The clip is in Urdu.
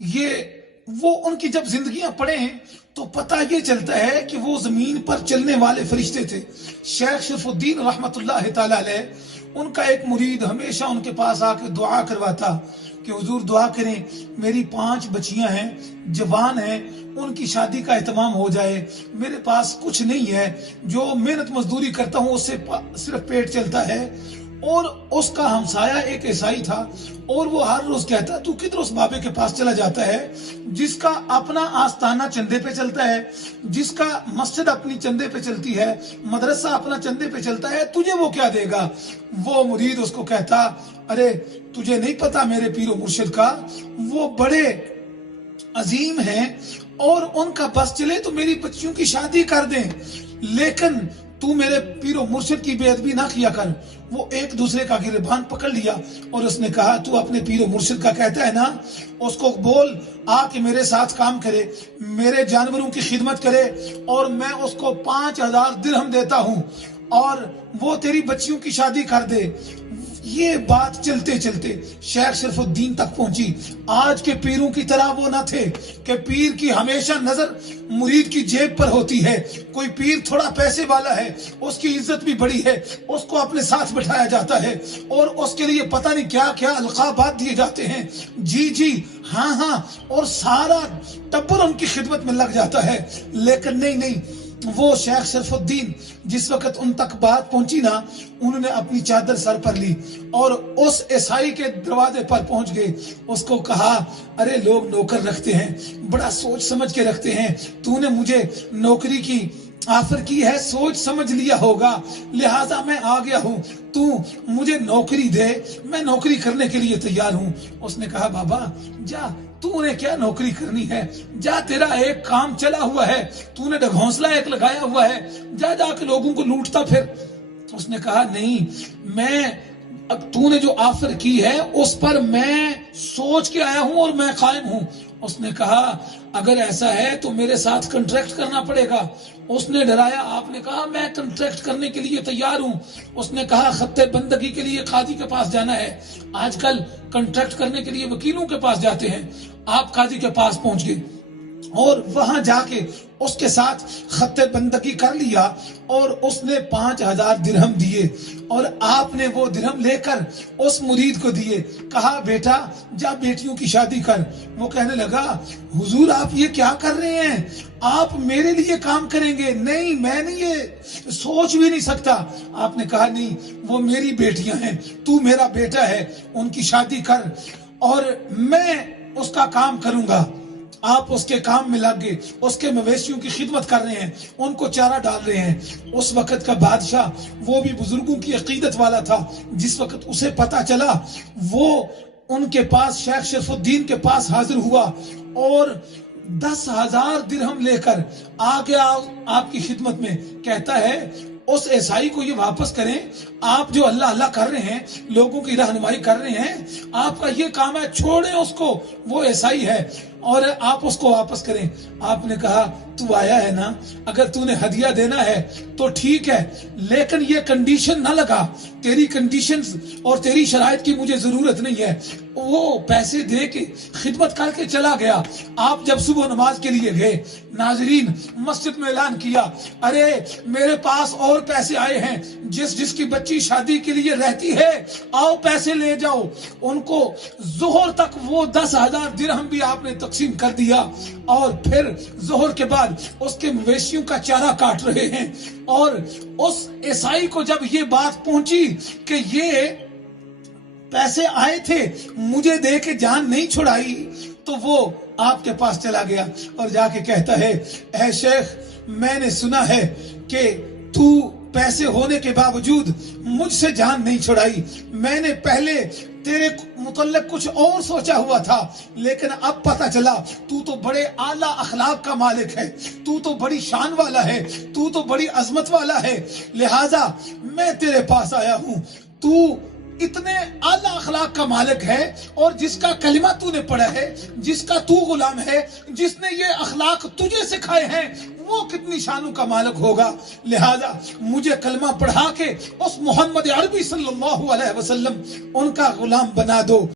یہ وہ ان کی جب زندگیاں پڑھیں تو پتہ یہ چلتا ہے کہ وہ زمین پر چلنے والے فرشتے تھے. شیخ شرف الدین رحمت اللہ تعالی علیہ، ان کا ایک مرید ہمیشہ ان کے پاس آ کے دعا کرواتا کہ حضور دعا کریں، میری 5 بچیاں ہیں، جوان ہیں، ان کی شادی کا اہتمام ہو جائے، میرے پاس کچھ نہیں ہے، جو محنت مزدوری کرتا ہوں اس سے صرف پیٹ چلتا ہے. اور اس کا ہمسایہ ایک عیسائی تھا، اور وہ ہر روز کہتا تو کدھر اس بابے کے پاس چلا جاتا ہے جس کا اپنا آستانہ چندے پہ چلتا ہے، جس کا مسجد اپنی چندے پہ چلتی ہے، مدرسہ اپنا چندے پہ چلتا ہے، تجھے وہ کیا دے گا؟ وہ مرید اس کو کہتا ارے تجھے نہیں پتا میرے پیر و مرشد کا، وہ بڑے عظیم ہیں اور ان کا بس چلے تو میری بچیوں کی شادی کر دیں، لیکن تو میرے پیر و مرشد کی بے ادبی نہ کیا کر. وہ ایک دوسرے کا گریبان پکڑ لیا اور اس نے کہا تو اپنے پیر و مرشد کا کہتا ہے نا، اس کو بول آ کے میرے ساتھ کام کرے، میرے جانوروں کی خدمت کرے، اور میں اس کو 5000 درہم دیتا ہوں اور وہ تیری بچیوں کی شادی کر دے. یہ بات چلتے چلتے شیخ شرف الدین تک پہنچی. آج کے پیروں کی طرح وہ نہ تھے کہ پیر کی ہمیشہ نظر مرید کی جیب پر ہوتی ہے. کوئی پیر تھوڑا پیسے والا ہے، اس کی عزت بھی بڑی ہے، اس کو اپنے ساتھ بٹھایا جاتا ہے اور اس کے لیے پتہ نہیں کیا کیا القابات دیے جاتے ہیں، جی جی ہاں ہاں، اور سارا ٹبر ان کی خدمت میں لگ جاتا ہے. لیکن نہیں، وہ شیخ شرف الدین جس وقت ان تک بات پہنچی نا، انہوں نے اپنی چادر سر پر لی اور اس عیسائی کے دروازے پر پہنچ گئے. اس کو کہا ارے لوگ نوکر رکھتے ہیں، بڑا سوچ سمجھ کے رکھتے ہیں، تو نے مجھے نوکری کی آفر کی ہے، سوچ سمجھ لیا ہوگا، لہٰذا میں آ گیا ہوں، تو مجھے نوکری دے، میں نوکری کرنے کے لیے تیار ہوں. اس نے کہا بابا جا، تو نے کیا نوکری کرنی ہے، جا تیرا ایک کام چلا ہوا ہے، تو نے ڈھونسلا ایک لگایا ہوا ہے، جا جا کے لوگوں کو لوٹتا پھر. اس نے کہا نہیں، میں اب تو نے جو آفر کی ہے اس پر میں سوچ کے آیا ہوں اور میں قائم ہوں. اس نے کہا اگر ایسا ہے تو میرے ساتھ کنٹریکٹ کرنا پڑے گا. اس نے ڈرایا. آپ نے کہا میں کنٹریکٹ کرنے کے لیے تیار ہوں. اس نے کہا خط بندگی کے لیے قاضی کے پاس جانا ہے. آج کل کنٹریکٹ کرنے کے لیے وکیلوں کے پاس جاتے ہیں. آپ قاضی کے پاس پہنچ گئے اور وہاں جا کے اس کے ساتھ خط بندگی کر لیا اور اس نے 5000 درہم دیے اور آپ نے وہ درہم لے کر اس مرید کو دیے. کہا بیٹا جا بیٹیوں کی شادی کر. وہ کہنے لگا حضور آپ یہ کیا کر رہے ہیں، آپ میرے لیے کام کریں گے؟ نہیں، میں نہیں، یہ سوچ بھی نہیں سکتا. آپ نے کہا نہیں، وہ میری بیٹیاں ہیں، تو میرا بیٹا ہے، ان کی شادی کر اور میں اس کا کام کروں گا. آپ اس کے کام میں لگ گئے، اس کے مویشیوں کی خدمت کر رہے ہیں، ان کو چارہ ڈال رہے ہیں. اس وقت کا بادشاہ وہ بھی بزرگوں کی عقیدت والا تھا. جس وقت اسے پتا چلا وہ ان کے پاس شیخ شرف الدین کے پاس حاضر ہوا اور 10,000 درہم لے کر آ گیا آپ کی خدمت میں. کہتا ہے اس عیسائی کو یہ واپس کریں، آپ جو اللہ اللہ کر رہے ہیں، لوگوں کی رہنمائی کر رہے ہیں، آپ کا یہ کام ہے، چھوڑیں اس کو، وہ عیسائی ہے اور آپ اس کو واپس کریں. آپ نے کہا تو آیا ہے نا، اگر تو نے ہدیہ دینا ہے تو ٹھیک ہے، لیکن یہ کنڈیشن نہ لگا، تیری کنڈیشنز اور تیری شرائط کی مجھے ضرورت نہیں ہے. وہ پیسے دے کے خدمت کر کے چلا گیا. آپ جب صبح نماز کے لیے گئے، ناظرین مسجد میں اعلان کیا ارے میرے پاس اور پیسے آئے ہیں، جس کی بچی شادی کے لیے رہتی ہے آؤ پیسے لے جاؤ. ان کو ظہر تک وہ 10,000 درہم بھی آپ نے تقسیم کر دیا اور پھر ظہر کے بعد اس کے مویشیوں کا چارہ کاٹ رہے ہیں. اور اس عیسائی کو جب یہ بات پہنچی کہ یہ پیسے آئے تھے مجھے دے کے جان نہیں چھڑائی، تو وہ آپ کے پاس چلا گیا اور جا کے کہتا ہے اے شیخ میں نے سنا ہے کہ تو پیسے ہونے کے باوجود مجھ سے جان نہیں چھڑائی. میں نے پہلے تیرے متعلق کچھ اور سوچا ہوا تھا، لیکن اب پتہ چلا تو بڑے اعلیٰ اخلاق کا مالک ہے، تو بڑی شان والا ہے، تو بڑی عظمت والا ہے، لہٰذا میں تیرے پاس آیا ہوں. تو اتنے اعلیٰ اخلاق کا مالک ہے اور جس کا کلمہ تو نے پڑھا ہے، جس کا تو غلام ہے، جس نے یہ اخلاق تجھے سکھائے ہیں، وہ کتنی شانوں کا مالک ہوگا. لہذا مجھے کلمہ پڑھا کے اس محمد عربی صلی اللہ علیہ وسلم ان کا غلام بنا دو.